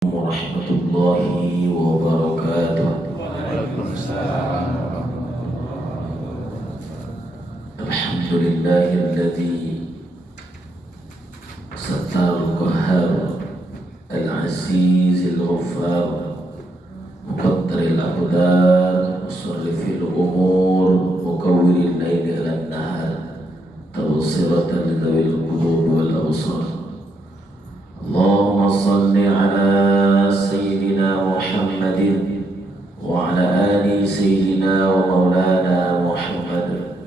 Warahmatullahi wabarakatuh. Alhamdulillahilladzi sattar qahhar al-aziz al-ghaffar muqaddir al-aqdar musarrifil umur mukawwiril layli al-nahar tawsiratan lidawil qulub wal absar. Allahumma salli ala sayyidina Muhammadin wa ala ali sayyidina wa maulana Muhammad.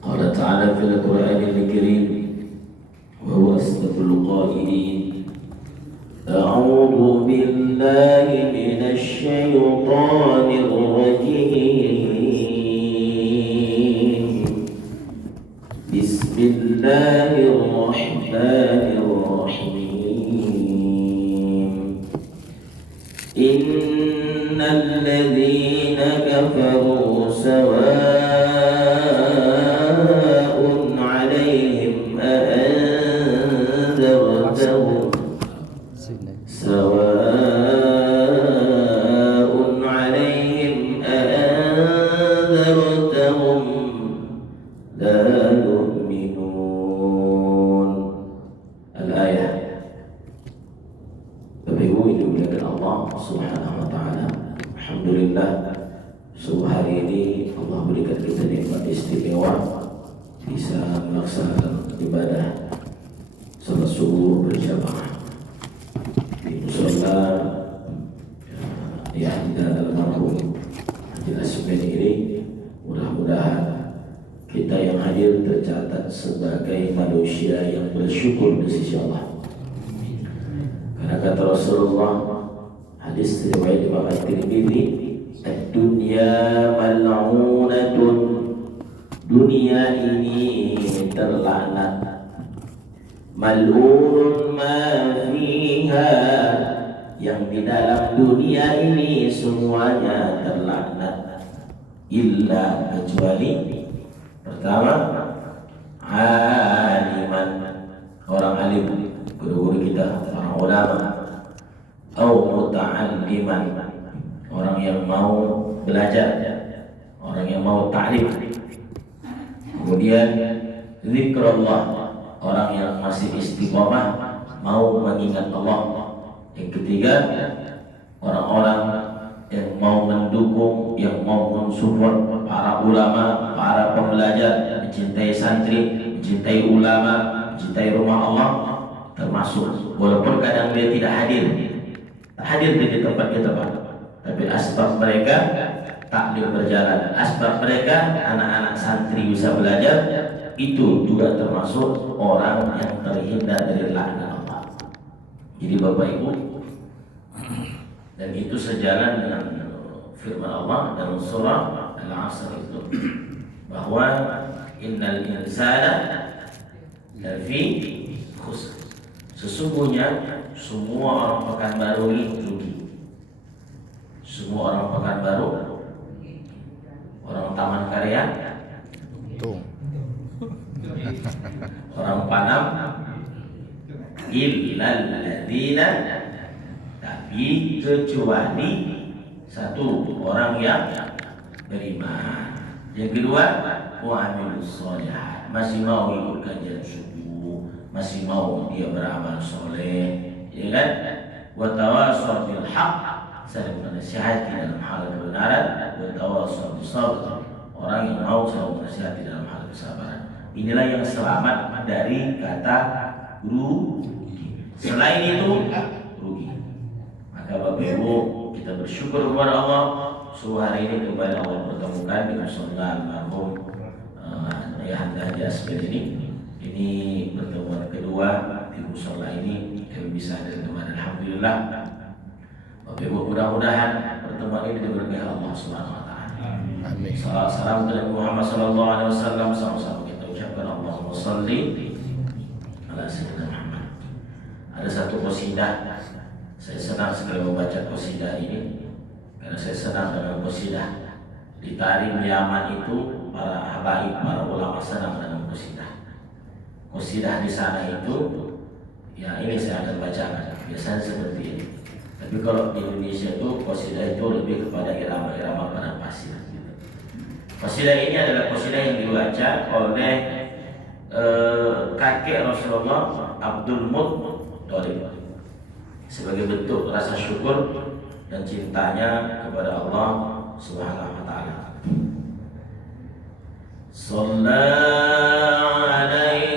Qala ta'ala fil Qur'anil Karim wa huwa asdaqul qailin. A'udzu billahi minasy syaithanir rajim. Bismillahirrahmanirrahim. Innal ladzina kafaru sawa'un 'alaihim a'anzartahum sawa'un 'alaihim a'anzartahum la yu'minun. Al-ayah. Bapak Ibu yang dimuliakan Allah Subhanahu wa taala. Alhamdulillah, subuh hari ini Allah berikan kita nikmat istimewa bisa melaksanakan ibadah salat subuh berjamaah di musala yang ada almarhum Haji Asmin ini. Mudah-mudahan kita yang hadir tercatat sebagai manusia yang bersyukur di sisi Allah. Karena kata Rasulullah, hadis riwayat Imam At-Tirmidzi, "Ad-dunya mal'unatun." Dunia ini terlaknat. Mal'unun ma fiha. Yang di dalam dunia ini semuanya terlaknat. Illa kecuali pertama, aliman, orang alim, guru-guru kita, orang ulama, atau muta'alliman, orang yang mau belajar, orang yang mau ta'lim. Kemudian zikrullah, orang yang masih istiqomah mau mengingat Allah. Yang ketiga, orang-orang yang mau mendukung, yang mau mensupport para ulama, para pembelajar, mencintai santri, mencintai ulama, mencintai rumah Allah, termasuk walaupun kadang dia tidak hadir di tempat kita, Pak, tapi asbab mereka taklim berjalan, asbab mereka anak-anak santri bisa belajar, itu juga termasuk orang yang terhindar dari laknat Allah. Jadi Bapak Ibu, dan itu sejalan dengan firman Allah dalam surah Al-Asr itu, bahwa innal insana lafi khusr. Sesungguhnya semua orang Pekanbaru ini rugi. Semua orang Pekanbaru, orang Taman Karya, orang Panam, illal ladzina, tapi kecuali satu, orang yang beriman. Yang kedua, wa'amilus sholihat, masih mau ikut kajian subuh, masih mau dia beramal soleh, ya kan? Wa tawassaw bil haqq, saling menasihati dalam hal kebenaran, wa tawassaw bis sabr, orang yang mau saling menasihati dalam hal kesabaran. Inilah yang selamat dari kata rugi. Selain itu rugi. Maka Bapak Ibu, kita bersyukur kepada Allah, subuh hari ini kembali Allah pertemukan dengan saudara almarhum Ayahanda Haji Asmin ini. Ini pertemuan kedua di musala ini kami bisa hadir kembali. Alhamdulillah. Bapak Ibu, mudah-mudahan pertemuan ini diberkahi Allah Subhanahu wa taala. Amin. Salam kepada Muhammad sallallahu alaihi wasallam. Sama-sama kita ucapkan Allahumma shalli ala sayyidina Muhammad. Ada satu qasidah, saya senang sekali membaca qasidah ini karena saya senang dengan qasidah. Di Tarim Yaman itu para habaib, para ulama senang dengan qasidah. Qasidah di sana itu, ya ini saya akan bacakan. biasanya seperti ini. Tapi kalau di Indonesia itu qasidah itu lebih kepada irama-irama pada pasir. Qasidah ini adalah qasidah yang dibaca oleh kakek Rasulullah Abdul Muttalib sebagai bentuk rasa syukur dan cintanya kepada Allah Subhanahu wa taala. Sallallahu alaihi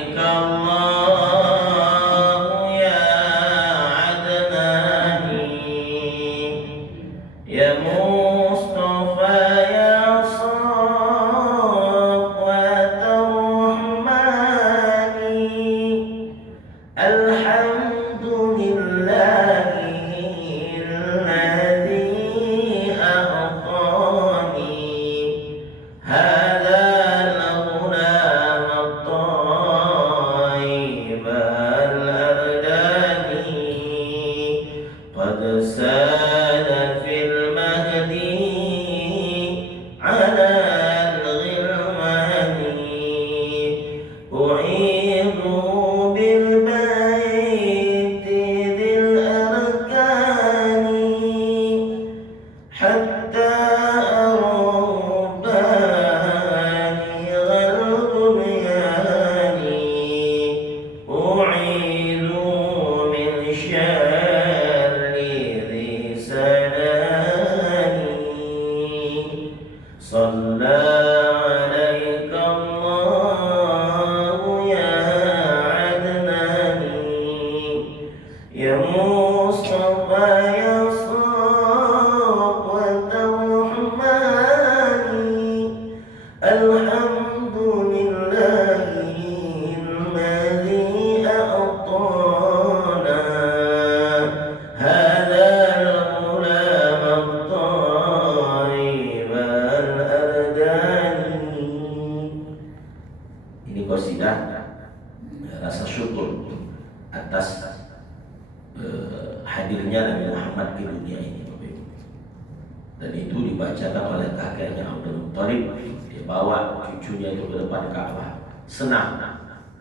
rasa syukur atas hadirnya Nabi Muhammad di dunia ini. Dan itu dibacakan oleh kakeknya Abdul Muttalib. Dia bawa cucunya itu ke depan Ka'bah. Senang.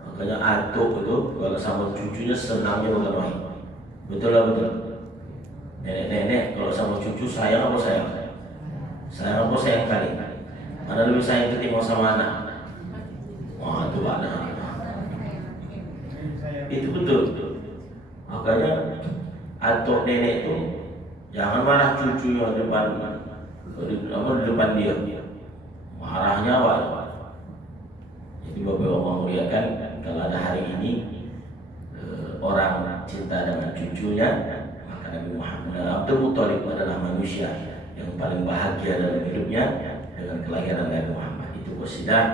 Makanya atuk itu kalau sama cucunya senangnya bukan main. Betul lah betul. Nenek-nenek kalau sama cucu sayang apa sayang? Sayang apa sayang kali? Mana lebih sayang ketimbang sama anak? Wah itu anak. Itu betul. Makanya atuk nenek itu jangan marah cucunya di depan dia. Marahnya awal. Jadi Bapak Allah muliakan, kalau ada hari ini orang cinta dengan cucunya, maka Nabi Muhammad Abdul Muttalib adalah manusia yang paling bahagia dalam hidupnya dengan kelahiran Nabi Muhammad. Itu qasidah,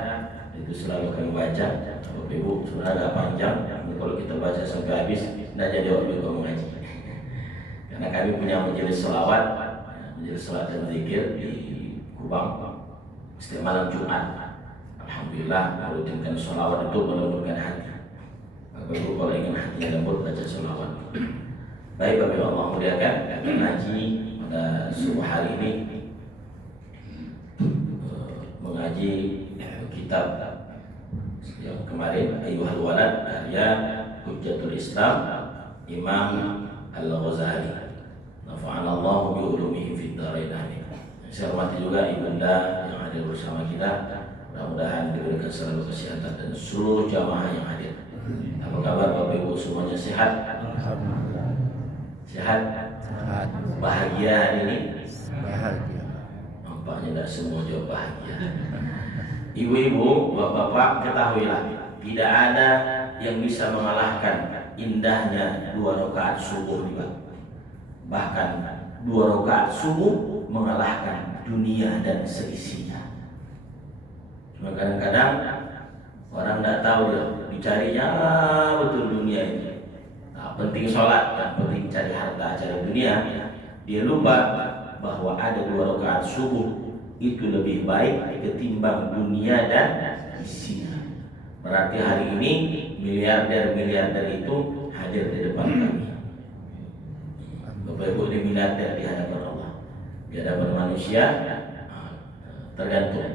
itu selalu kami baca. Bapak Ibu sudah agak panjang, kalau kita baca sampai habis tidak jadi waktu itu mengaji. Karena kami punya majelis selawat dan zikir di Kubang setiap malam Jumat. Alhamdulillah merutinkan selawat itu melembutkan hati. Bapak Ibu kalau ingin hatinya lembut baca selawat. Baik Bapak Ibu Allah muliakan, kami ngaji pada subuh hari ini mengaji kitab yang kemarin Ayyuhal Walad karya Hujjatul Islam Imam Al-Ghazali. Nafa'anallahu bi ulumihi fid dharain amin. Saya hormati juga ibunda yang hadir bersama kita. Mudah-mudahan diberikan selalu kesehatan dan seluruh jamaah yang hadir. Apa kabar Bapak Ibu semuanya sehat? Sehat? Sehat. Bahagia hari ini? Bahagia. Nampaknya tidak semua jawab bahagia. Ibu-ibu, bapak-bapak, ketahuilah tidak ada yang bisa mengalahkan indahnya 2 rakaat subuh juga. Bahkan 2 rakaat subuh mengalahkan dunia dan seisinya. Cuma kadang-kadang orang tidak tahu dia dicarinya betul dunia ini. Nah, penting sholat dan penting cari harta, cari dunia. Dia lupa bahwa ada 2 rakaat subuh itu lebih baik ketimbang dunia dan isinya. Berarti hari ini miliarder itu hadir di depan kami. Bapak Ibu ini miliarder di hadapan Allah. Di hadapan manusia tergantung.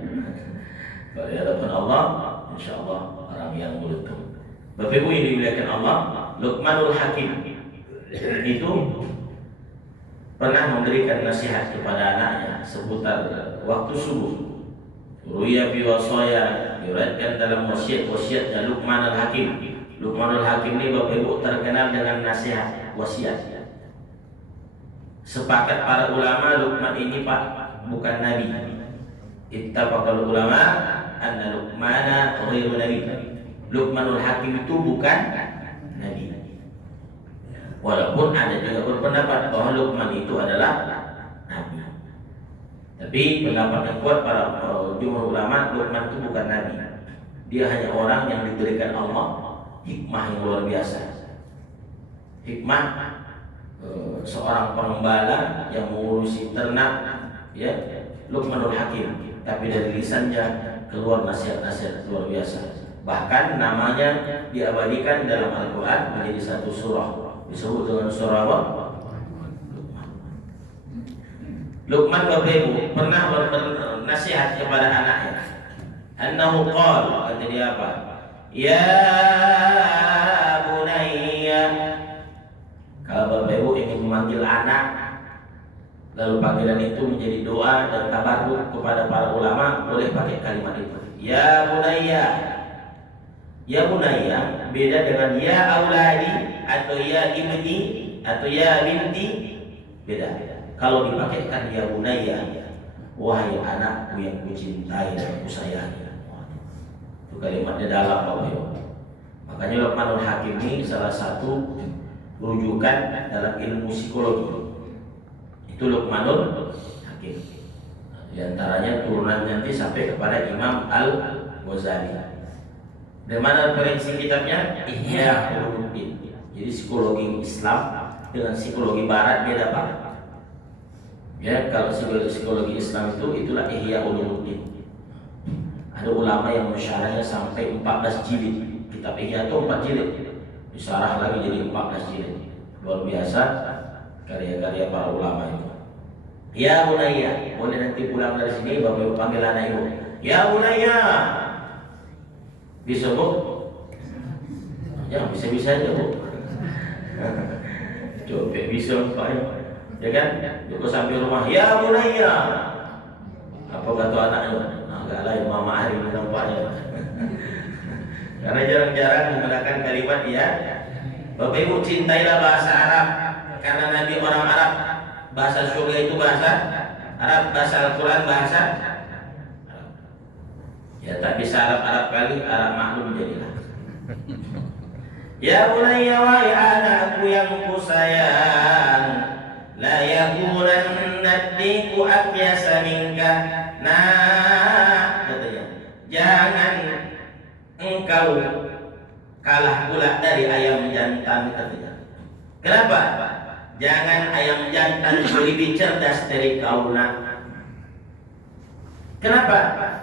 Kalau di hadapan Allah, insya Allah orang yang beruntung. Bapak Ibu ini dimuliakan Allah, Luqmanul Hakim itu pernah memberikan nasihat kepada anaknya seputar waktu subuh. Ruya fi wasaya, diriwayatkan dalam wasiat-wasiatnya Luqman al-Hakim. Luqman al-Hakim ini Bapak Ibu terkenal dengan nasihat wasiat. Sepakat para ulama Luqman ini Pak bukan nabi. Ittafaqal ulama anna Luqmana ghairu nabi. Luqmanul Hakim itu bukan nabi. Walaupun ada juga berpendapat bahwa Luqman itu adalah nabi. Tapi pendapat yang kuat para jumhur ulama, Luqman itu bukan nabi. Dia hanya orang yang diberikan Allah hikmah yang luar biasa. Hikmah seorang pengembala yang mengurusi ternak, ya, Luqmanul Hakim. Tapi dari lisannya keluar nasihat-nasihat luar biasa. Bahkan namanya diabadikan dalam Al-Quran menjadi satu surah, disebut dengan surah apa? Luqman Bapak Ibu pernah bernasihat kepada anaknya. Annahu qala, kata dia apa? Ya bunayya. Kalau Bapak Ibu ingin memanggil anak, lalu panggilan itu menjadi doa dan tabarruk kepada para ulama, boleh pakai kalimat itu. Ya bunayya. Ya bunayya beda dengan ya auladi atau ya ibni atau ya binti, beda. Kalau dipakaikan ya bunayya, wahai anakku yang kucintai dan kusayangi. Itu kalimatnya dalam Bapak Ibu. Makanya Luqmanul Hakim ini salah satu rujukan dalam ilmu psikologi. Itu Luqmanul Hakim. Di antaranya turunan nanti sampai kepada Imam Al-Ghazali. Dari mana referensi kitabnya? Ihya Ulumuddin. Jadi psikologi Islam dengan psikologi Barat beda Pak. Ya, kalau psikologi Islam itu itulah Ihya Ulumuddin. Ada ulama yang mensyarahnya sampai 14 jilid. Kitab Ihya itu 4 jilid. Disyarah lagi jadi 14 jilid. Luar biasa karya-karya para ulama itu. Ya bunayya, boleh nanti pulang dari sini Bapak Ibu panggil anak Ibu. Ya bunayya. Bisa Bu? Ya bisa-bisa aja Bu. Coba bisa Pak. Ya kan? Joko sampai rumah, ya bunayya. Apa kata anaknya? Agak lain Mama Ari nampaknya. Karena jarang-jarang menggunakan kalimat ya. Bapak Ibu cintailah bahasa Arab, karena Nabi orang Arab. Bahasa surga itu bahasa Arab, bahasa Al-Quran bahasa Arab. Ya tak bisa Arab kali, Arab maklum jadilah. Ya bunayya wahai anakku yang kusayang, la yakunanna ad-diku akyasa minka. Nah, katanya, jangan engkau kalah pula dari ayam jantan, katanya. Kenapa? Jangan ayam jantan lebih cerdas dari kau nak. Kenapa?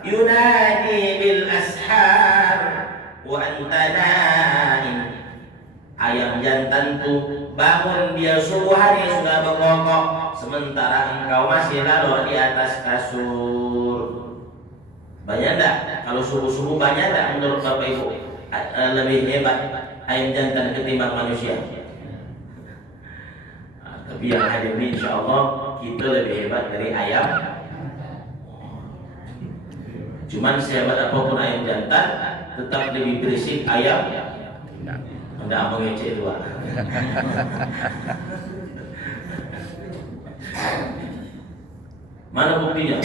Yunadi bil ashar wa anta naim. Ayam jantan tuh bangun dia subuh hari sudah berkokok, sementara engkau masih lalu di atas kasur. Banyak enggak? Kalau subuh-subuh banyak enggak menurut Bapak Ibu? Lebih hebat ayam jantan ketimbang manusia. Tapi yang hadir ini insya Allah kita lebih hebat dari ayam. Cuman sehebat apapun ayam jantan, tetap lebih berisik ayam. Anda mengecek dua. Mana buktinya?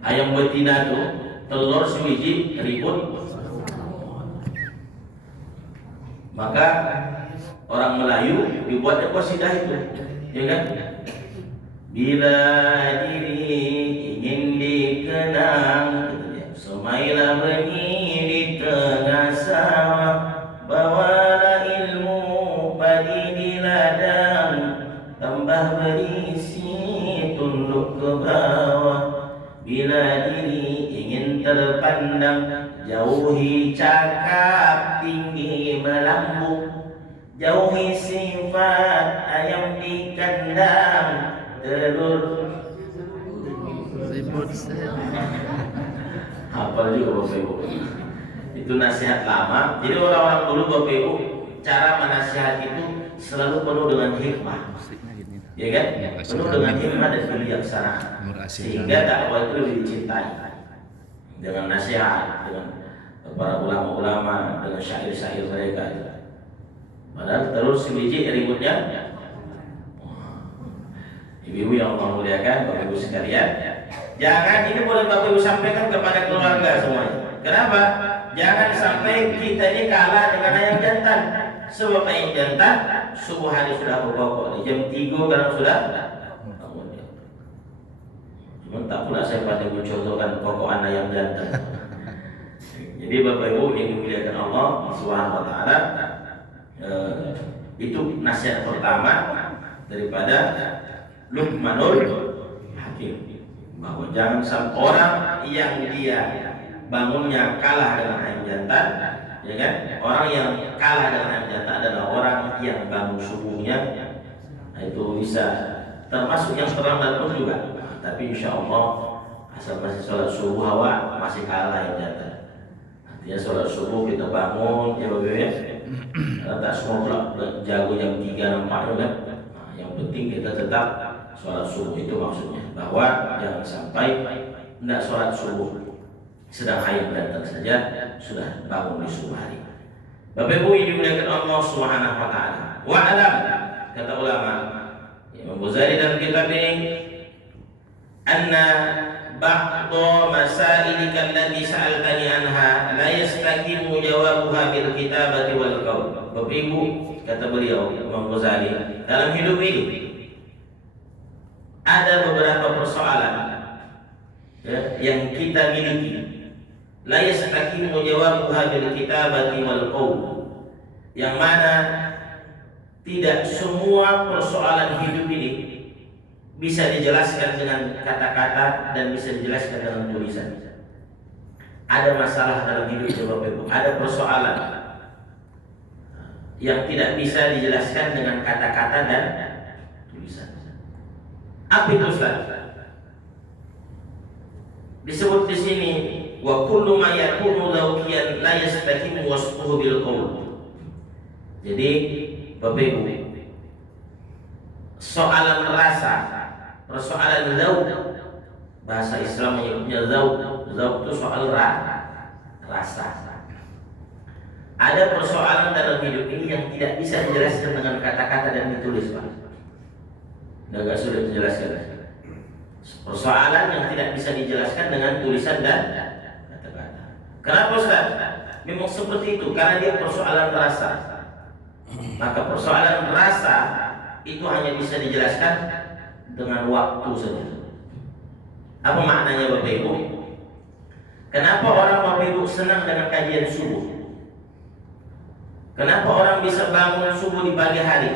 Ayam betina itu telur sebiji ribut. Maka orang Melayu dibuat qasidah itu, ya kan? Bila diri ingin dikenang, semailah bunyi di tengah sawah, bawalah ilmu padi di ladang, tambah berisi tunduk ke bawah. Bila diri ingin terpandang, jauhi cakap tinggi melambung, jauhi sifat ayam di kandang, telur hafal juga Bapak Ibu. Itu nasihat lama. Jadi orang-orang dulu Bapak Ibu cara menasihat itu selalu penuh dengan hikmah, ya kan? Penuh dengan hikmah dan kebijaksanaan, sehingga dakwah itu lebih dicintai. Dengan nasihat, dengan para ulama-ulama, dengan syair-syair mereka. Padahal terus biji ributnya. Ibu-ibu yang Allah muliakan, Bapak Ibu sekalian, jangan ini boleh Bapak Ibu sampaikan kepada keluarga semuanya. Kenapa? Jangan sampai kita ini kalah dengan ayam jantan. Sebab ayam jantan subuh hari sudah berkokok, di jam 3 kadang sudah bangun. Cuma tak pula saya pada mencontohkan kokokan ayam jantan. Jadi Bapak Ibu yang dimuliakan Allah Subhanahu wa taala, itu nasihat pertama daripada Luqmanul Hakim, bahwa jangan sampai orang yang dia bangunnya kalah dengan ayam jantan, ya kan? Orang yang kalah dengan ayam jantan adalah orang yang bangun subuhnya itu bisa termasuk yang terlambat pun juga. Tapi insya Allah asal masih sholat subuh hawa masih kalah ayam jantan. Artinya sholat subuh kita bangun ya Bapak ya. Karena tak semua pula jago jam 3 nampaknya kan. Nah, yang penting kita tetap sholat subuh, itu maksudnya. Bahwa jangan sampai tidak sholat subuh sedang ayam jantan saja sudah bangun di subuh hari. Bapak Ibu yang dimuliakan Allah Subhanahu wa taala. Wa alam, kata ulama Imam Ghazali dalam kitab ini, anna ba'dha masailika allati sa'altani anha la yastaqimu jawabuha bil kitabati wal qaul. Bapak Ibu, kata beliau Imam Ghazali, dalam hidup ini ada beberapa persoalan ya, yang kita miliki, la yastaqimu jawabuha bil kitabati wal qaul, yang mana tidak semua persoalan hidup ini bisa dijelaskan dengan kata-kata dan bisa dijelaskan dengan tulisan. Ada masalah dalam hidup Bapak Ibu, ada persoalan yang tidak bisa dijelaskan dengan kata-kata dan tulisan. Apa itu Ustaz? Disebut di sini wa kullu ma yakunu zawqiyan la yastaqimu wasfuhu bil qaul. Jadi Bapak Ibu, soalan rasa, persoalan zauq, bahasa Islam menyebutnya zauq. Zauq itu soal rasa. Ada persoalan dalam hidup ini yang tidak bisa dijelaskan dengan kata-kata dan ditulis, Pak. Agak sulit dijelaskan. Persoalan yang tidak bisa dijelaskan dengan tulisan dan kata-kata. Kenapa Ustaz? Memang seperti itu, karena dia persoalan rasa. Maka persoalan rasa itu hanya bisa dijelaskan dengan waktu saja. Apa maknanya Bapak Ibu? Kenapa orang Bapak Ibu senang dengan kajian subuh? Kenapa orang bisa bangun subuh di pagi hari?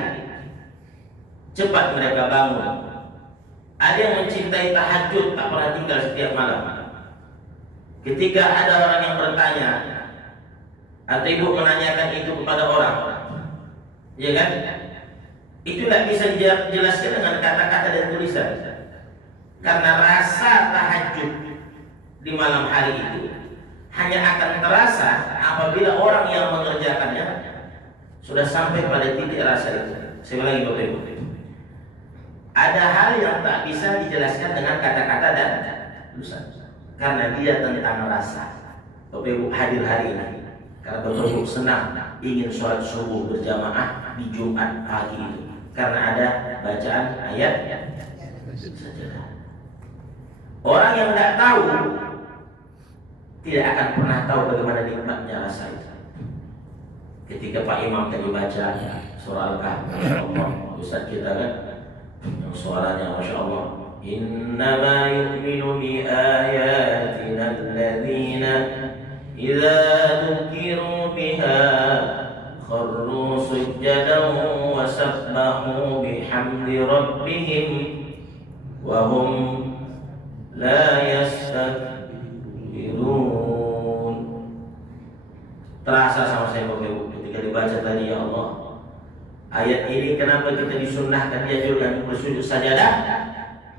Cepat mereka bangun. Ada yang mencintai tahajud, tak pernah tinggal setiap malam. Ketika ada orang yang bertanya atau ibu menanyakan itu kepada orang, ya kan? Itu tidak bisa dijelaskan dengan kata-kata dan tulisan. Karena rasa tahajud di malam hari itu hanya akan terasa apabila orang yang mengerjakannya sudah sampai pada titik rasa itu. Saya ulangi Bapak Ibu. Ada hal yang tak bisa dijelaskan dengan kata-kata dan tulisan, karena dia tentang rasa. Bapak Ibu hadir hari ini karena Bapak Ibu senang ingin sholat subuh berjamaah di Jumat pagi itu, karena ada bacaan ayat sajadah. Orang yang tidak tahu tidak akan pernah tahu bagaimana nikmatnya rasa itu. Ketika Pak Imam tadi baca surah Al-Kahfi, Masya Allah, Ustaz kita kan yang suaranya Masya Allah, innama yu'minu bi ayatina alladhina idza dhukiru biha kharru sujjadan wa sabbahu bihamdi rabbihim wa hum la yastakbirun. Terasa sama saya Bapak Ibu ketika dibaca tadi, ya Allah, ayat ini kenapa kita disunnahkan dianjurkan bersujud sajadah?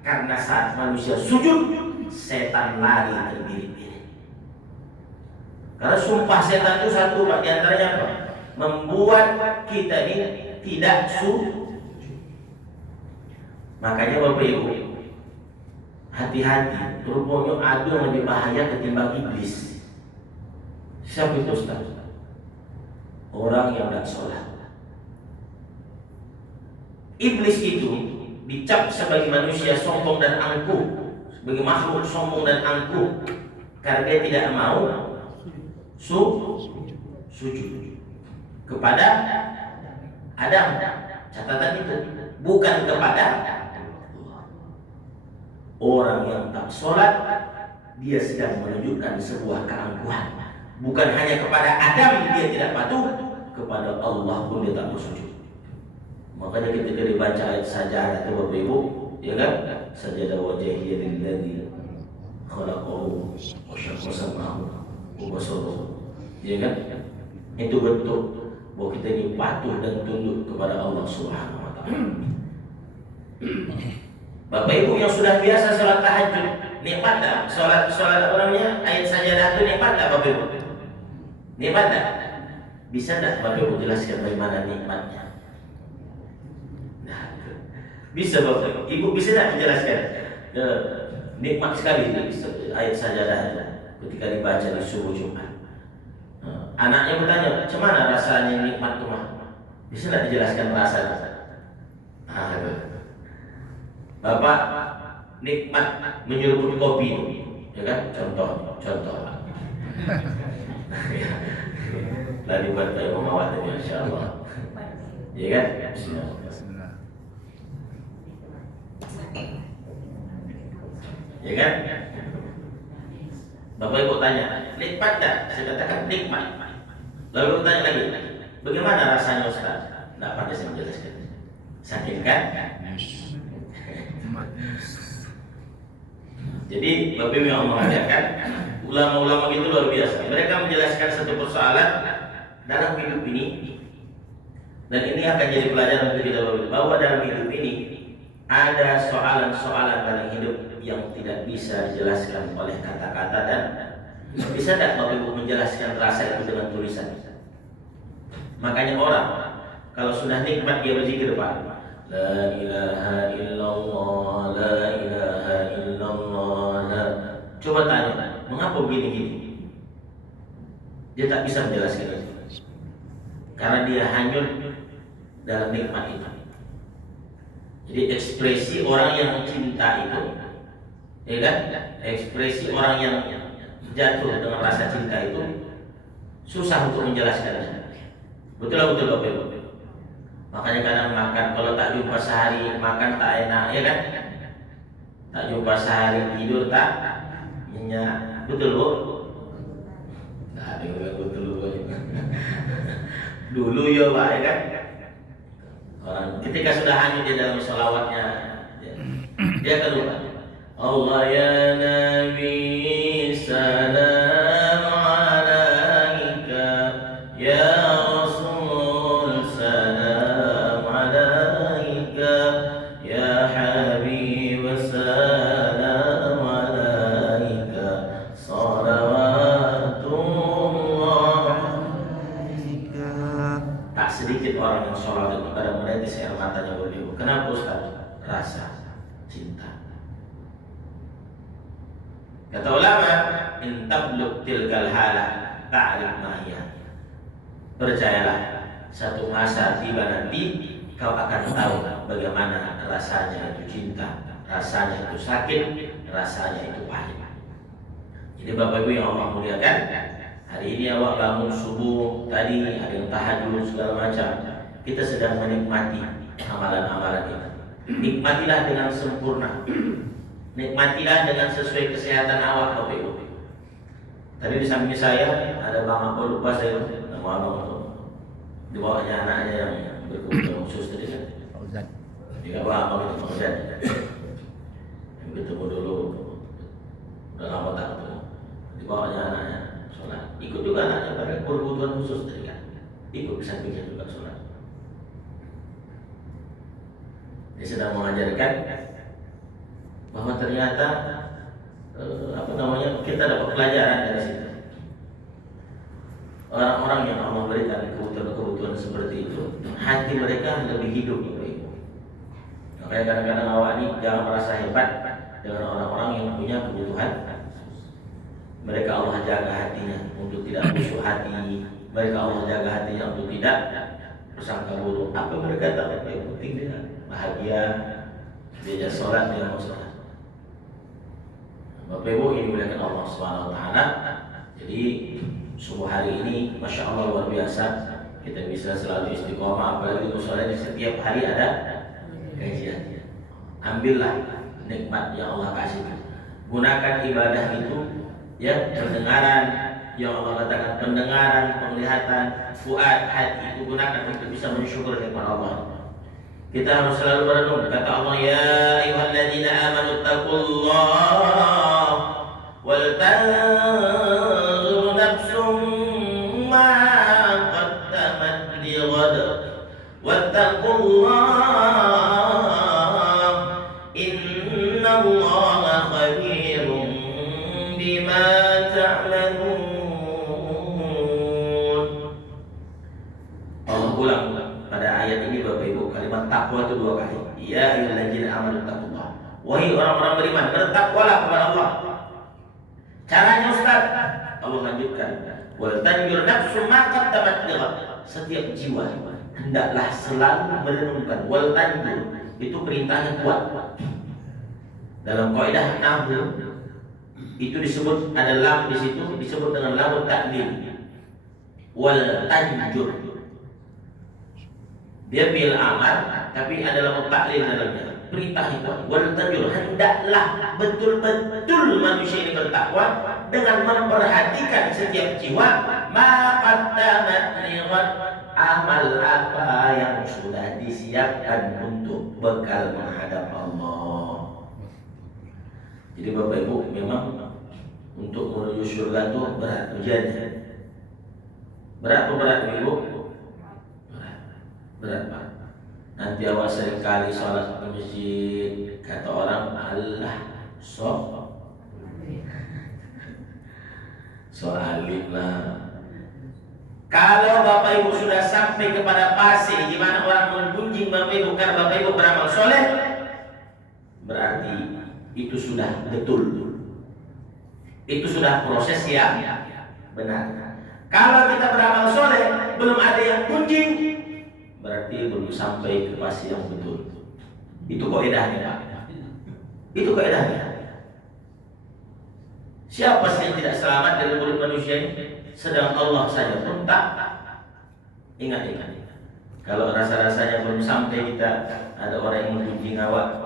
Karena saat manusia sujud, setan lari terbirit-birit. Karena sumpah setan itu satu, Pak, diantaranya apa? Membuat kita ini tidak sujud. Makanya Bapak Ibu, hati-hati, rupanya ada yang lebih bahaya ketimbang iblis. Siapa itu Ustaz? Orang yang tidak sholat. Iblis itu dicap sebagai manusia sombong dan angkuh, sebagai makhluk sombong dan angkuh, karena dia tidak mau sujud kepada Adam. Catatan itu bukan kepada orang yang tak sholat. Dia sedang menunjukkan sebuah keangkuhan. Bukan hanya kepada Adam dia tidak patuh, kepada Allah pun dia tak mau sujud. Makanya ketika dibaca ayat sajadah itu Bapak Ibu, ya kan? Sajadah wajhiyya lilladzi khalaqahu wa syaqqa sam'ahu wa basarahu. Ya kan? Itu bentuk bahwa kita ini patuh dan tunduk kepada Allah Subhanahu wa taala. Bapak Ibu yang sudah biasa sholat tahajud, nikmat tak? Sholat apa namanya? Ayat sajadah itu nikmat tak Bapak Ibu? Nikmat tak? Bisa tak Bapak Ibu jelaskan bagaimana nikmatnya? Bisa Bapak Ibu bisa tak menjelaskan? Nikmat sekali ayat sajadah itu ketika dibaca di subuh Jumat. Anaknya bertanya, macam mana rasanya nikmat itu mah? Bisa tak dijelaskan rasanya? Bapak nikmat menyeruput kopi, ya kan? Contoh. Lah dibuat kayak pemawat tadi, insya Allah. Ya kan? Ya kan? Bapak Ibu tanya, nikmat tak? Saya katakan nikmat. Lalu tanya lagi, bagaimana rasanya Ustaz? Tidak pandai saya menjelaskan. Saking kan? Jadi Bapak Ibu yang mengatakan, ulama-ulama itu luar biasa. Mereka menjelaskan satu persoalan dalam hidup ini, dan ini akan jadi pelajaran untuk kita bahwa dalam hidup ini ada soalan-soalan dalam hidup yang tidak bisa dijelaskan oleh kata-kata. Dan bisa tidak Bapak Ibu menjelaskan rasa itu dengan tulisan? Makanya orang kalau sudah nikmat dia berzikir Pak, la ilaha illallah, la ilaha illallah. Coba tanya, mengapa begini-gini? Dia tak bisa menjelaskan itu, karena dia hanyut dalam nikmat itu. Jadi ekspresi orang yang cinta itu, ya kan? Ekspresi orang yang jatuh dengan rasa cinta itu susah untuk menjelaskannya. Betul Bapak Ibu. Makanya kadang makan, kalau tak jumpa sehari makan tak enak, ya kan? Tak jumpa sehari tidur tak nyenyak. Betul Bu? Nah, betul Bu. Dulu ya Pak, ya kan? Orang ketika sudah hanyut di dalam sholawatnya, dia akan lupa. Allah ya Nabi salam alaika, ya Rasul salam alaika, ya Habib salam alaika, salawatullah alaika. Tak sedikit orang yang sholat itu kadang menetes air matanya beliau. Kenapa Ustaz? Rasa cinta. Kata ulama, in tablugh tilkal halah ta'rif ma hiya. Percayalah, satu masa tiba nanti kau akan tahu bagaimana rasanya itu cinta, rasanya itu sakit, rasanya itu pahit. Jadi Bapak Ibu yang Allah muliakan, hari ini awak bangun subuh, tadi ada yang tahajud segala macam. Kita sedang menikmati amalan-amalan itu. Nikmatilah dengan sempurna. Nikmatilah dengan sesuai kesehatan awak Bapak Ibu. Tadi di samping saya ada Bang apa lupa saya nama abang itu. Di bawahnya anaknya yang berkebutuhan khusus tadi kan. Fauzan. Jika Bang itu Fauzan. Yang ketemu dulu udah lama tak ketemu. Di bawahnya anaknya sholat. Ikut juga anaknya pada berkebutuhan khusus tadi kan. Ikut di sampingnya juga sholat. Dia sedang mengajarkan bahwa ternyata kita dapat pelajaran dari situ. Orang-orang yang Allah berikan kebutuhan-kebutuhan seperti itu, hati mereka lebih hidup, Bapak Ibu. Makanya kadang-kadang awak ini jangan merasa hebat dengan orang-orang yang punya kebutuhan. Mereka Allah jaga hatinya untuk tidak busuk hati. Mereka Allah jaga hatinya untuk tidak bersangka buruk. Apa mereka tak yang penting dia bahagia, dia sholat, dia mau sholat. Bapak Ibu ini dimuliakan Allah Subhanahu Wa Taala. Jadi subuh hari ini, masya Allah luar biasa. Kita bisa selalu istiqomah, apalagi musola di setiap hari ada kajian. Ambillah nikmat yang Allah kasih. Gunakan ibadah itu, ya, pendengaran yang Allah katakan, pendengaran, penglihatan, fuad, hati itu gunakan untuk bisa mensyukur nikmat Allah. Kita harus selalu merenung. Kata Allah, ya ayyuhalladzina amanu taqullah wal tanzur nafsum ma qaddamat lighad wattaqullah innallaha khabirun bima ta'malun. Allah ulang pada ayat ini Bapak Ibu, kalimat takwa itu 2 kali. Ya ayyuhalladzina amanu taqullah. Wahai orang-orang beriman, bertakwalah kepada Allah. Caranya Ustaz, Allah lanjutkan, wal tanjur nafsu ma qaddamat lighad. Setiap jiwa hendaklah selalu merenungkan. Wal tanjur itu perintahnya kuat. Dalam kaidah nahwu itu disebut, ada lam di situ disebut dengan lam ta'lil. Wal tanjur dia bil amar tapi ada lam ta'lil dalamnya. Perintahnya kuat. Wal tanjur, hendaklah betul-betul manusia ini bertakwa dengan memperhatikan setiap jiwa ma qaddamat lighad, amal apa yang sudah disiapkan untuk bekal menghadap Allah. Jadi Bapak Ibu, memang untuk menuju surga itu berat ujiannya. Berat apa berat Ibu? Berat Pak. Nanti awak sering kali sholat di masjid, kata orang Allah soalin lah. Kalau Bapak Ibu sudah sampai kepada fase di mana orang menggunjing Bapak Ibu karena Bapak Ibu beramal soleh, berarti itu sudah betul. Itu sudah proses yang benar. Kalau kita beramal soleh belum ada yang gunjing, berarti belum sampai ke fase yang betul. Itu kaidahnya Pak. Itu kaidahnya. Siapa sih yang tidak selamat dari mulut manusia ini? Sedang Allah saja pun tak. Ingat. Kalau rasa-rasanya belum sampai, kita ada orang yang menggunjing awak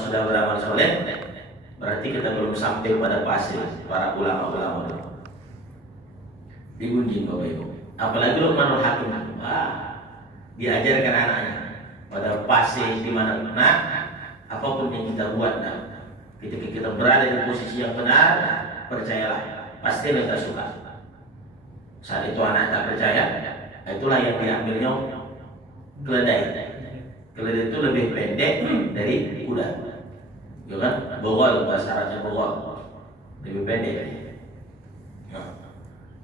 sudah beramal soleh, berarti kita belum sampai pada fase para ulama-ulama itu. Digunjing Bapak Ibu. Apalagi Luqmanul Hakim. Diajarkan anaknya pada fase di mana apapun yang kita buat, ketika kita berada di posisi yang benar, percayalah pasti mereka suka. Saat itu anak tak percaya, itulah yang diambilnya keledai. Keledai itu lebih pendek dari kuda, ya kan? Bogol, bahasa Arabnya bogol, lebih pendek.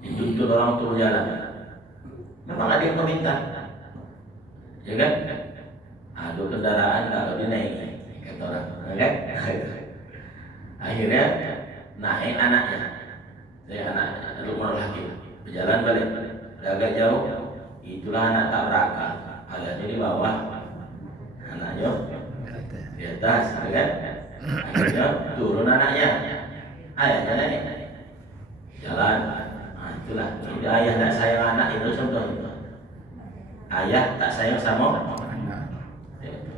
Dituntut orang untuk berjalan. Memang ada yang meminta, ya kan? Aduh, kendaraan kalau dinaik, kata orang, kan? Akhirnya naik anaknya, saya anak Luqmanul Hakim, berjalan balik, agak jauh, itulah anak tak berakal, ayahnya di bawah, anaknya di atas, ya kan? Akhirnya turun anaknya, ayahnya naik, jalan. Itulah, jadi ayah tak sayang anak itu contoh itu. Ayah tak sayang sama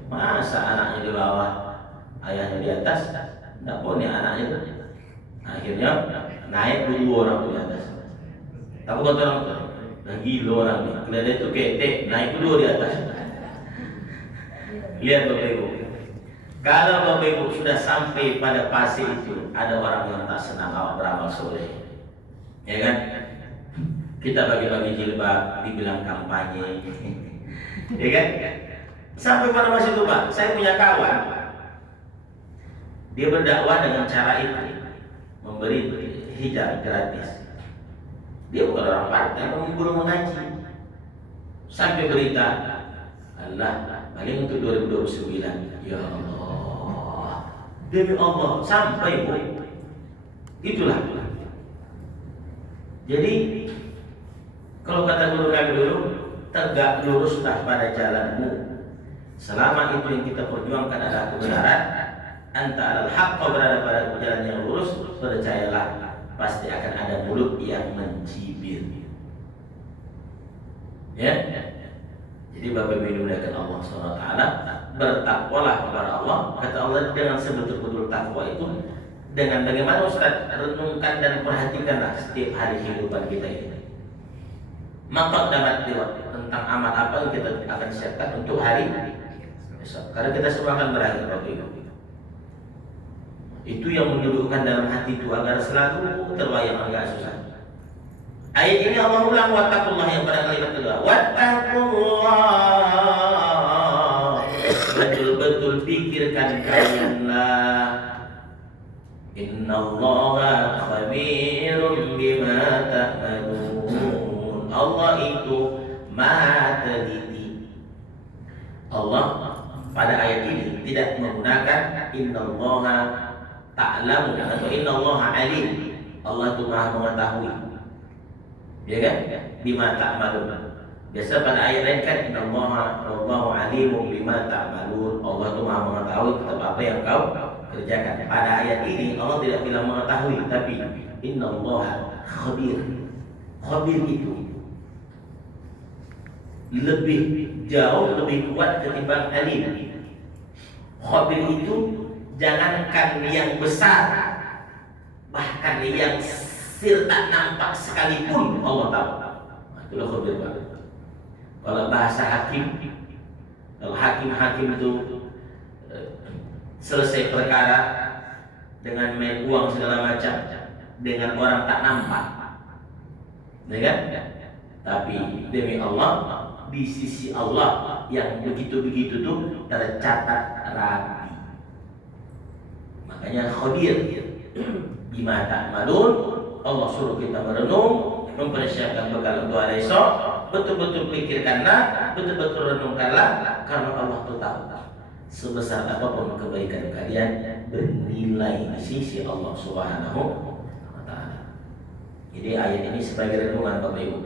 masa anaknya di bawah, ayahnya di atas, tidak boleh anaknya itu. Akhirnya naik 2 orang di atas. Tapi kata orang itu, dah gila orang ni. Keledai itu ketek, naik 2 di atas. Lihat Bapak Ibu, kalau Bapak Ibu sudah sampai pada fase itu, ada orang yang tak senang awak beramal soleh, ya kan? Kita bagi-bagi jilbab, dibilang kampanye, ya kan? Sampai pada masa itu Pak, saya punya kawan, dia berdakwah dengan cara itu, memberi hijab gratis. Dia bukan orang partai, guru mengaji. Sampai berita Allah paling untuk 2029. Ya Allah, demi Allah sampai Bu. Itulah. Jadi kalau kata guru kami dulu, tegak luruslah pada jalanmu. Selama itu yang kita perjuangkan adalah kebenaran, anta al-haq, kau berada pada jalan yang lurus, percayalah pasti akan ada mulut yang mencibir. Ya. Jadi Bapak Ibu dimuliakan Allah SWT, bertakwalah kepada Allah. Kata Allah dengan sebetul-betul takwa itu dengan bagaimana Ustaz, renungkan dan perhatikanlah setiap hari kehidupan kita ini. Maka dapat tentang amal apa yang kita akan siapkan untuk hari besok. Karena kita semua akan berakhir Bapak Ibu. Itu yang mendudukkan dalam hati itu agar selalu terbayang, agak susah. Ayat ini Allah ulang, wattaqullah, yang pada kalimat kedua. Wattaqullah. Betul-betul pikirkan kalianlah. Innallaha khabirun bima ta'malun. Allah itu Maha teliti. Allah pada ayat ini tidak menggunakan innallaha ta'lamu atau innallaha alim. Allah itu Maha mengetahui. Ya kan? Bima ta'malun. Biasa pada ayat lain kan innallaha wallahu alimun bima ta'malun. Allah itu Maha mengetahui tentang apa yang kau kerjakan. Pada ayat ini Allah tidak bilang mengetahui, tapi innallaha khabir. Khabir itu lebih jauh, lebih kuat ketimbang alim. Khabir itu jangankan yang besar, bahkan yang sir tak nampak sekalipun Allah tahu. Itulah khabir Pak. Kalau bahasa hakim, kalau hakim itu selesai perkara dengan main uang segala macam dengan orang tak nampak, ya kan? Tapi demi Allah, di sisi Allah yang begitu-begitu tuh tercatat rapi. Makanya khabir bima ta'malun. Allah suruh kita merenung, mempersiapkan bekal untuk hari esok. Betul-betul pikirkanlah, betul-betul renungkanlah, karena Allah tuh tahu sebesar apapun kebaikan kalian bernilai di sisi Allah Subhanahu wa Ta'ala. Jadi ayat ini sebagai renungan Bapak Ibu.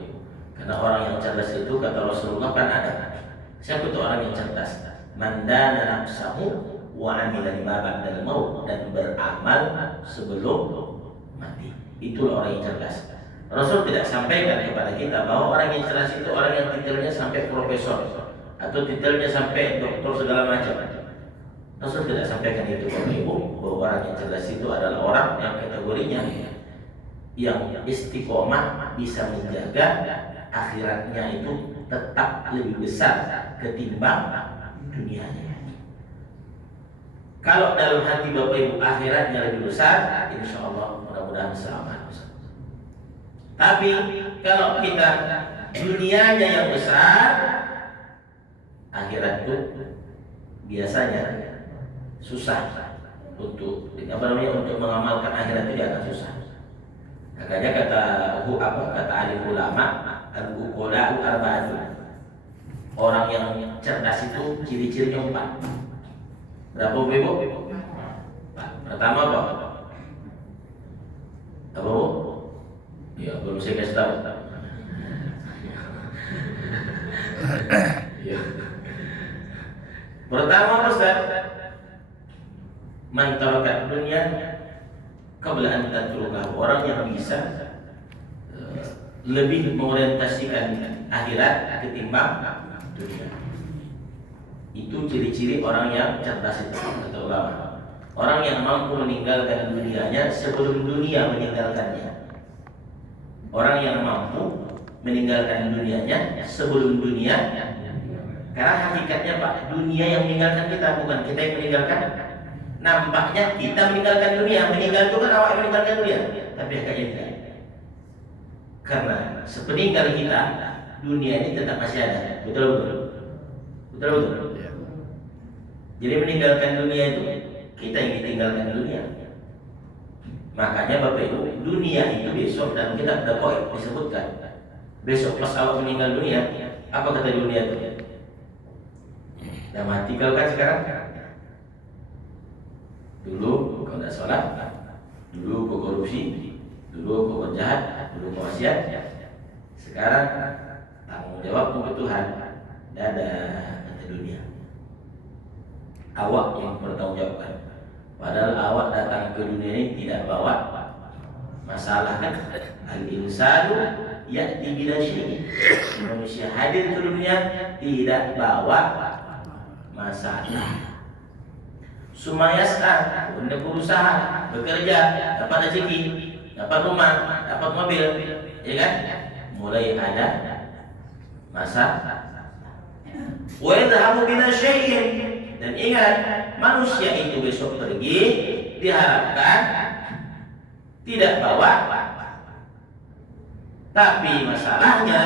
Karena orang yang cerdas itu kata Rasulullah kan ada. Siapa itu orang yang cerdas? Man dana nafsahu wa amila lima ba'dal maut, dan beramal sebelum mati. Itulah orang yang cerdas. Rasul tidak sampaikan kepada kita bahwa orang yang cerdas itu orang yang titelnya sampai profesor atau titelnya sampai doktor segala macam. Rasul tidak sampaikan itu Bapak Ibu, bahwa orang yang cerdas itu adalah orang yang kategorinya yang istiqomah, bisa menjaga akhiratnya itu tetap lebih besar ketimbang dunianya. Kalau dalam hati Bapak Ibu akhiratnya lebih besar, insya Allah mudah-mudahan selamat. Tapi kalau kita dunianya yang besar, akhirat itu biasanya susah untuk untuk mengamalkan akhirat itu akan susah. Makanya kata alim ulama, al-uqala arba'atun. Orang yang cerdas itu ciri-cirinya 4. Berapa Bu? Pertama apa? Apa Bu? Ya, belum saya kasih tahu. Ya. Pertama Ustaz, man tarakat dunia qabla an tatrukahu. Orang yang bisa lebih mengorientasikan akhirat ketimbang dunia. Itu ciri-ciri orang yang cerdas itu kata ulama. Orang yang mampu meninggalkan dunianya sebelum dunia meninggalkannya. Orang yang mampu meninggalkan dunianya sebelum dunia. Karena hakikatnya Pak, dunia yang meninggalkan kita, bukan kita yang meninggalkan. Nampaknya kita meninggalkan dunia. Meninggal itu kan awak yang meninggalkan dunia, tapi hakikatnya tidak. Karena sepeninggal kita, dunia ini tetap masih ada. Betul. Jadi meninggalkan dunia itu kita yang ditinggalkan dunia. Makanya Bapak Ibu, dunia itu besok dan kita dakwah disebutkan. Besok pas awak meninggal dunia, apa kata dunia itu? Nah mati kau kan sekarang? Dulu kau tidak sholat, dulu kau korupsi, dulu kau berjahat, dulu kau maksiat. Sekarang tanggung jawabmu ke Tuhan. Dadah kata dunia. Awak yang bertanggung jawabkan. Padahal awak datang ke dunia ini tidak bawa masalah kan? Al-insanu ya'ti bila syai'in. Manusia hadir ke dunia tidak bawa masalah. Sumayas'an, untuk berusaha, bekerja, dapat rezeki, dapat rumah, dapat mobil, ya kan? Mulai ada masalah. Wa yadhhabu bila syai'in. Dan ingat, manusia itu besok pergi diharapkan tidak bawa. Tapi masalahnya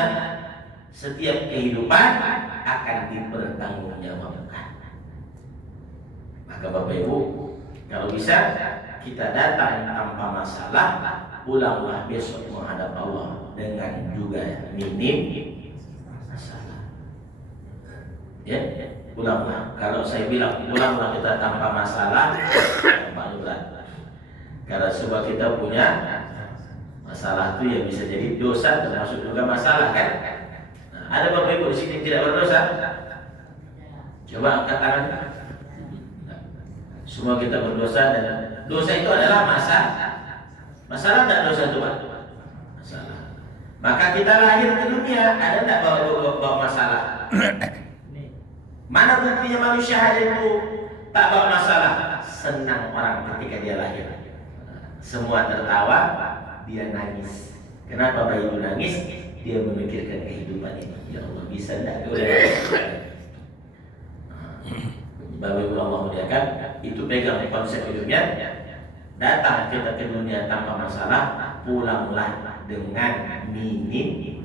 setiap kehidupan akan dipertanggungjawabkan. Maka Bapak Ibu, kalau bisa kita datang tanpa masalah, pulanglah besok menghadap Allah dengan juga minim masalah. Ya, pulanglah. Kalau saya bilang pulanglah kita tanpa masalah, paling berat. Karena sebab kita punya masalah itu ya bisa jadi dosa termasuk juga masalah kan. Nah, ada Bapak Ibu di sini tidak berdosa? Coba angkat tangan. Nah, semua kita berdosa dan dosa itu adalah masalah. Masalah tidak dosa itu Pak? Masalah. Maka kita lahir ke dunia ada tidak bawa masalah? Mana buktinya manusia hadir itu tak bawa masalah? Senang orang ketika dia lahir. Semua tertawa, dia nangis. Kenapa bayi itu nangis? Dia memikirkan kehidupan ini. Ya Allah, bisa tidak? Bapak Ibu Allah muliakan, itu pegang konsep hidupnya. Datang kita ke dunia tanpa masalah, pulanglah dengan minim.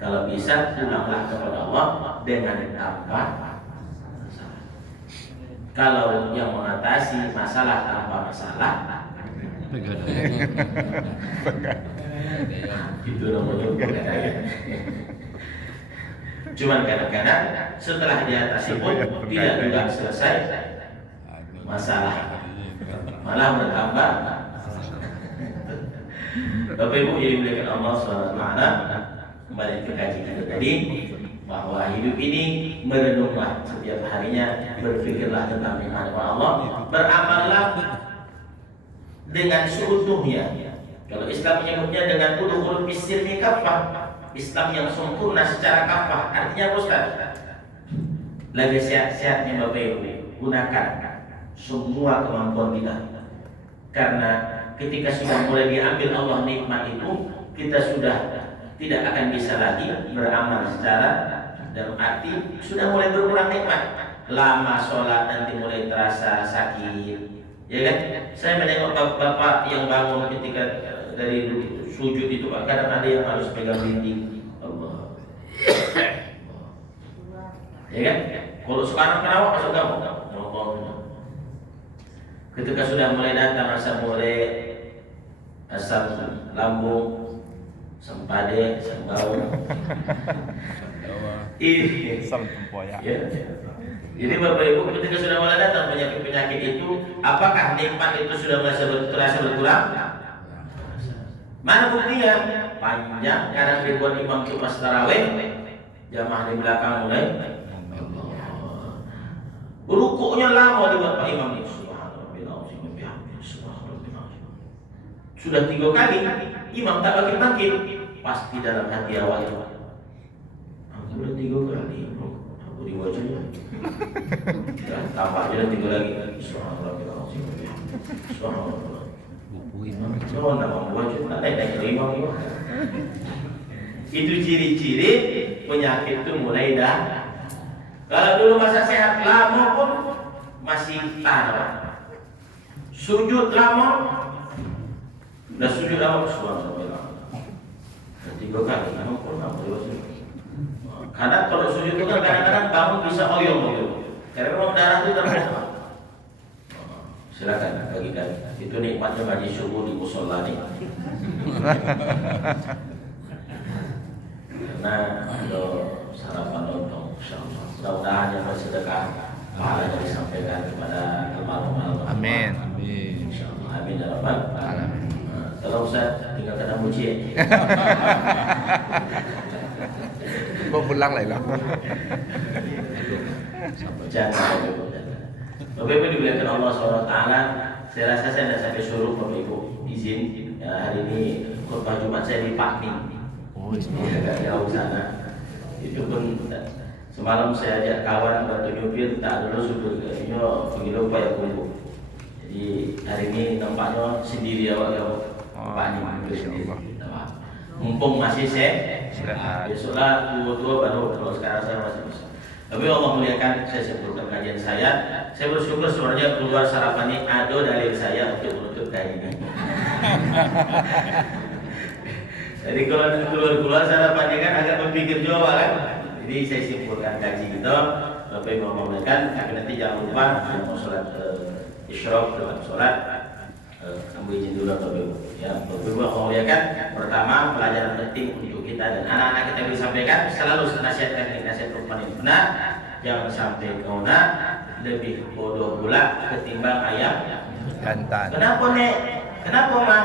Kalau bisa pulanglah kepada Allah dengan tanpa masalah. Kalau yang mengatasi masalah tanpa masalah, itu namanya pegadaian. Cuman kadang-kadang setelah diatasi pun tidak juga selesai masalah, malah bertambah. Bapak Ibu yang dimuliakan Allah SWT, kembali ke kaji kita tadi bahwa hidup ini merenunglah setiap harinya, berpikirlah tentang nikmat Allah, beramallah dengan seutuhnya. Kalau Islam menyebutnya dengan uluhul bisilmi kafah, Islam yang sempurna secara kafah. Artinya apa Ustaz? Lagi sehat-sehatnya Bapak Ibu, gunakan semua kemampuan kita. Karena ketika sudah mulai diambil Allah nikmat itu, kita sudah tidak akan bisa lagi beramal secara dalam arti sudah mulai berkurang nikmat. Lama sholat nanti mulai terasa sakit. Ya kan? Saya menengok bapak yang bangun ketika dari sujud itu Pak, kadang ada yang harus pegang dinding. Allah. Ya kan? Kalau sekarang kenapa masuk kamu? Ketika sudah mulai datang rasa mulai asam lambung, sempade, sembau. Ini tempoyak. Ya. Jadi Bapak Ibu ketika sudah mulai datang penyakit-penyakit itu, apakah nikmat itu sudah terasa berkurang? Mana buktinya? Panjang karena ribuan imam itu pas tarawih, jamaah di belakang mulai rukuknya lama dibuat Pak Imam itu. Sudah 3 kali imam tak bangkit-bangkit, pasti dalam hati awalnya aku udah 3 kali aku diwajahnya tambah aja 3 lagi. Subhanallah. Oh, nama wajib tak naik ke imam itu. Itu ciri-ciri penyakit itu mulai dah. Kalau dulu masa sehat lama pun masih tahan. Sujud lama, udah sujud lama subhanallah. 3 kali lama pun lama juga. Karena kalau sujud itu kan kadang-kadang bangun bisa oyong. Karena memang darah itu terbuka. Silakan bagikan. Itu nikmatnya ngaji subuh di musola nih. Karena ada sarapan lontong, insyaallah. Mudah-mudahan yang bersedekah pahalanya disampaikan kepada almarhum. Amin. Amin. Insyaallah. Amin ya rabbal Alamin. Kalau Ustaz tinggal kena muji. Kok pulang lagi lah? Jangan. Bapak Ibu dimuliakan Allah SWT. Saya rasa saya tidak sampai suruh Bapak Ibu izin ya, hari ini khutbah Jumat saya di Pakning. Oh, Agak jauh sana. Itu pun semalam saya ajak kawan bantu nyupir, tak dulu supir kayaknya pergi lupa ya kumpul. Jadi hari ini nampaknya sendiri awak Pakning sendiri. Mumpung masih sehat. Besoklah dua baru kalau sekarang saya masih bisa. Tapi Allah muliakan, saya sebutkan kajian saya bersyukur sebenarnya keluar sarapan ini ada dalil saya untuk menutup kajian ini. Jadi kalau keluar sarapannya kan agak berpikir juga kan. Jadi saya simpulkan kaji kita. Bapak Ibu Allah muliakan, tapi nanti jangan lupa mau sholat isyraq dalam sholat. Ambil izin dulu Bapak Ibu. Ya, Bapak Ibu Allah muliakan. Pertama, pelajaran penting untuk kita dan anak-anak kita bisa sampaikan selalu nasihat Luqman ini benar, jangan sampai kau lebih bodoh pula ketimbang ayam jantan. Kenapa nek? Kenapa mah?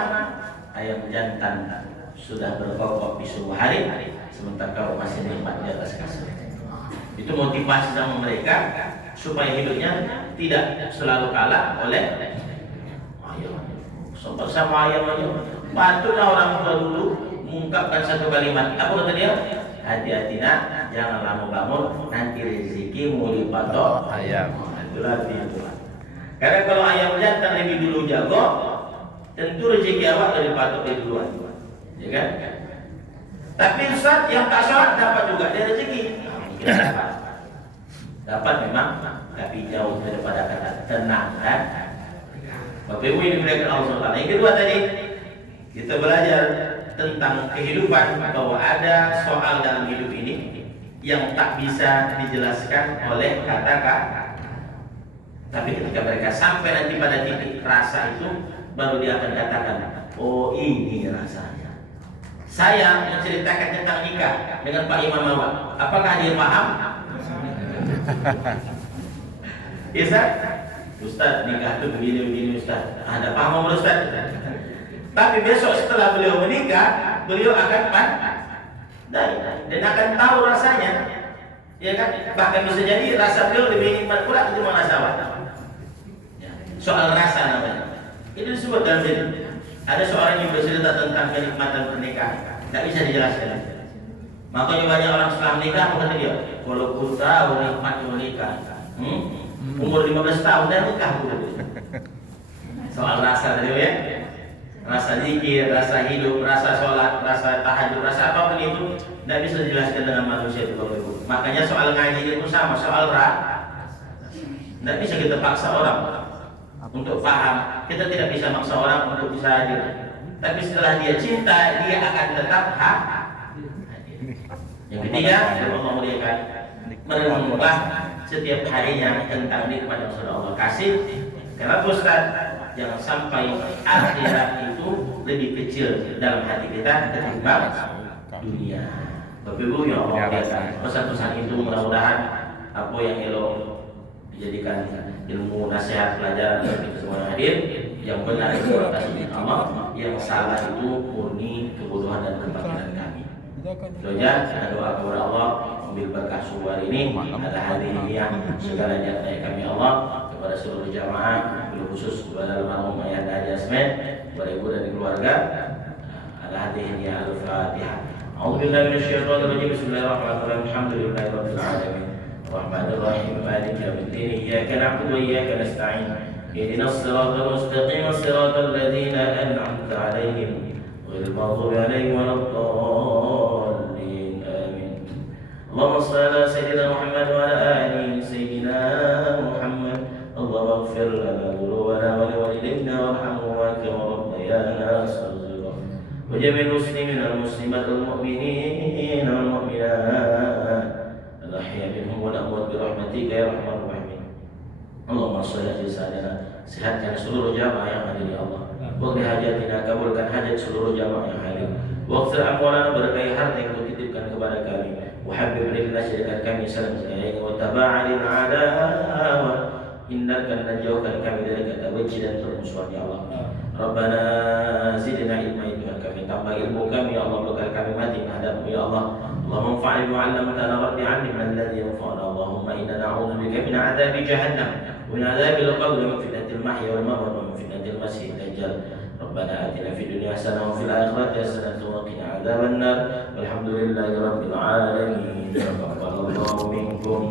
Ayam jantan sudah berkokok di subuh hari, sementara kau masih nikmat di atas kasur. Itu motivasi sama mereka supaya hidupnya tidak selalu kalah oleh ayam. Sama ayam aja. Patutlah orang tua dulu mengungkapkan satu kalimat. Apa kata dia? Hati-hati nak, jangan lamun-lamun nanti rezeki mau dipatok ayam. Itulah artinya Tuhan. Karena kalau ayam jantan lebih dulu jago, tentu rezeki awak dari patok lebih duluan. Ya kan? Tapi Ustaz yang tak sholat dapat juga dia rezeki. Dapat memang, tapi jauh daripada kata tenang kan. Bapak Ibu ini dimuliakan Allah SWT. Yang kedua tadi kita belajar tentang kehidupan bahwa ada soal dalam hidup ini yang tak bisa dijelaskan oleh kata-kata. Tapi ketika mereka sampai nanti pada titik rasa itu, baru dia akan katakan, oh ini rasanya. Saya menceritakan tentang nikah dengan Pak Imam Mawar. Apakah dia paham? Ustaz, Ustaz nikah itu begini Ustaz. Ada paham Ustaz? Tapi besok setelah beliau menikah, beliau akan dan akan tahu rasanya, ya kan? Bahkan bisa jadi rasa beliau lebih nikmat pula ketimbang rasa awak. Soal rasa namanya. Itu disebut dalam diri. Ada seorang yang bercerita tentang kenikmatan pernikahan, tidak bisa dijelaskan. Makanya banyak orang setelah menikah, apa kata dia? Kalau ku tahu nikmat menikah, umur 15 tahun dan nikah dulu. Soal rasa tadi ya. Rasa zikir, rasa hidup, rasa sholat, rasa tahajud, rasa apapun itu tidak bisa dijelaskan dengan manusia itu Bapak Ibu. Makanya soal ngaji itu sama, soal tidak bisa kita paksa orang untuk paham. Kita tidak bisa maksa orang untuk bisa hadir. Tapi setelah dia cinta, dia akan tetap hadir. Yang ketiga, Allah muliakan, merenunglah setiap harinya tentang nikmat yang sudah Allah kasih. Kenapa Ustaz? Jangan sampai akhirat itu lebih kecil dalam hati kita ketimbang dunia. Bapak Ibu yang Allah muliakan, pesan-pesan itu mudah-mudahan apa yang elok dijadikan ilmu nasihat pelajaran bagi semua hadir. Yang benar itu atas izin Allah, yang salah itu murni kebodohan dan kebakilan kami. Doa kepada Allah ambil berkah subuh hari ini, ada hadiah segala jatah kami Allah kepada seluruh jamaah, khusus kepada almarhum Ayah Jasmin, kepada ibu dan keluarga. Ada hadiah Al-Fatihah. A'udzubillahi minasyaitonir rajim. Bismillahirrahmanirrahim. Alhamdulillahirabbil alamin. Rahmanirrahim. Maliki yaumiddin. Iyyaka na'budu wa iyyaka nasta'in. Ihdinas siratal mustaqim. Siratal ladzina an'amta 'alaihim ghairil maghdubi 'alaihim waladdallin. Amin. Allahumma shalli ala sayyidina Muhammad wa ala ali sayyidina Muhammad. Allahumma ighfir lana dhunubana wa liwalidayna warhamhuma kama rabbayana shaghira. Wa jami'il muslimina wal muslimat wal mu'minina wal mu'minat al-ahya'i minhum wal amwat bi rahmatika ya arhamar rahimin. Allahumma shalli ala sayyidina sehatkan seluruh jamaah yang hadir ya Allah. Waqdi hajatina, kabulkan hajat seluruh jamaah yang hadir. Waqsir amwalana, berkahi harta yang kau titipkan kepada kami. Wahabib lillah, syarikat kami saling menyayangi. Wa taba'alil adawa, hindarkan dan jauhkan kami dari kata benci dan permusuhan ya Allah. Rabbana zidna ilma, ya Tuhan kami tambah ilmu kami ya Allah, bekal kami mati menghadapmu ya Allah. Allahumma fa'al mu'allamtana rabbi 'allimna alladhi yanfa'una. Allahumma inna na'udzubika min 'adzabi jahannam wa min 'adzabil qabr wa min fitnatil mahya wal mamat wa min fitnatil masiihid dajjal. Rabbana atina fid dunya hasanah wa fil akhirati hasanah wa qina 'adzaban nar. Walhamdulillahi rabbil alamin. Taqabbalallahu minkum.